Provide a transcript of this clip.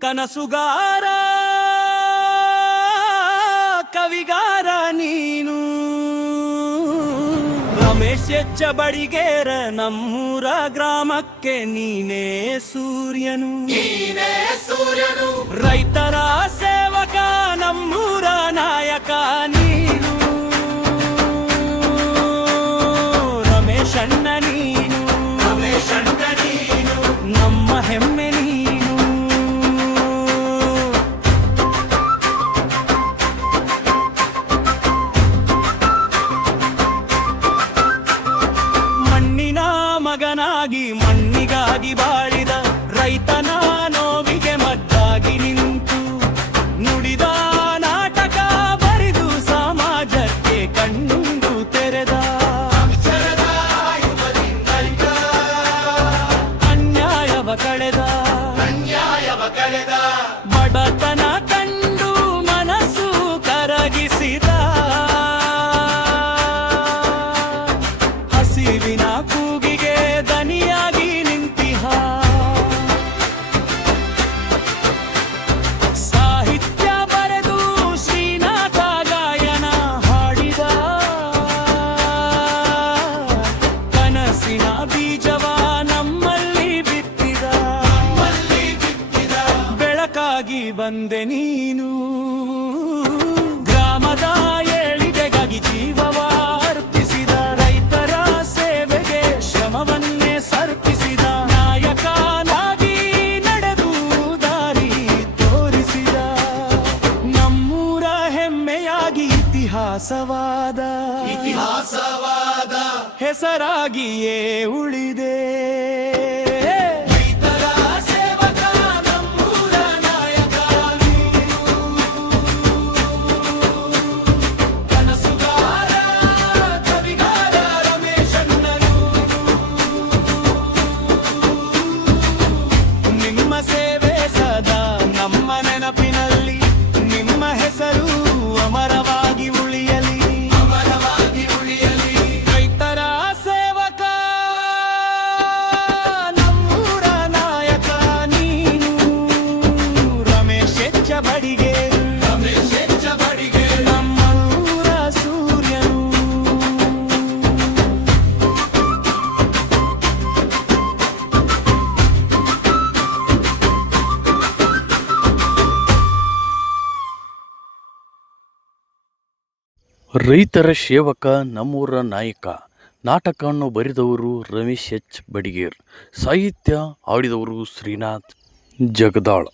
ಕನಸುಗಾರ ಕವಿಗಾರ ನೀನು ರಮೇಶ್ ಎಚ್ಚ ಬಡಿಗೇರ ನಮ್ಮೂರ ಗ್ರಾಮಕ್ಕೆ ನೀನೇ ಸೂರ್ಯನು ರೈತರ ಸೇವಕ ನಮ್ಮೂರ ನಾಯಕ ನೀನು ರಮೇಶ್ ಅಣ್ಣ ನೀನು ನಮ್ಮ ಹೆಮ್ಮೆ ನೀನು ಮಣ್ಣಿನ ಮಗನಾಗಿ ಮಣ್ಣಿಗಾಗಿ ಬಾಳಿದ ರೈತನ ನೋವಿಗೆ ಮದ್ದಾಗಿ ನಿಂತು ನುಡಿದ ನಾಟಕ ಬರೆದು ಸಮಾಜಕ್ಕೆ ಕಣ್ಣು ತೆರೆದ ಕಳೆದ ಬಡತನ ಕಂಡು ಮನಸ್ಸು ಕರಗಿಸಿದ ಹಸಿವಿನ ಕೂಗಿಗೆ ದನಿಯಾಗಿ ನಿಂತಿಹ ಸಾಹಿತ್ಯ ಬರೆದು ಶ್ರೀನಾಥ ಗಾಯನ ಹಾಡಿದ ಕನಸಿನ ಬೀಜವ ನಮ್ಮಲ್ಲಿ ಬಿತ್ತಿದ ಬೆಳಕಾಗಿ ಬಂದೆ ನೀನು ಗ್ರಾಮದ ಏಳಿಗೆಗಾಗಿ ಜೀವವ ಅರ್ಪಿಸಿದ ರೈತರ ಸೇವೆಗೆ ಶ್ರಮವನ್ನೇ ಸರ್ಪಿಸಿದ ನಾಯಕನಾಗಿ ನಡೆದು ದಾರಿ ತೋರಿಸಿದ ನಮ್ಮೂರ ಹೆಮ್ಮೆಯಾಗಿ ಇತಿಹಾಸವಾದ ಹೆಸರಾಗಿಯೇ ಉಳಿದೆ ಸೇವೆ ಸದಾ ನಮ್ಮ ನೆನಪಿನಲ್ಲಿ ನಿಮ್ಮ ಹೆಸರು ಅಮರವಾಗಿ ಉಳಿಯಲಿ ರೈತರ ಸೇವಕ ನಮ್ಮೂರ ನಾಯಕ ನೀನು ರಮೇಶ್ ಎಚ್ಚ ಬಡಿಗೇರು ನಮ್ಮೂರ ಸೂರ್ಯನು ರೈತರ ಸೇವಕ ನಮ್ಮೂರ ನಾಯಕ ನಾಟಕವನ್ನು ಬರೆದವರು ರಮೇಶ್ ಎಚ್ ಬಡಿಗೇರ್ ಸಾಹಿತ್ಯ ಹಾಡಿದವರು ಶ್ರೀನಾಥ್ ಜಗದಾಳ್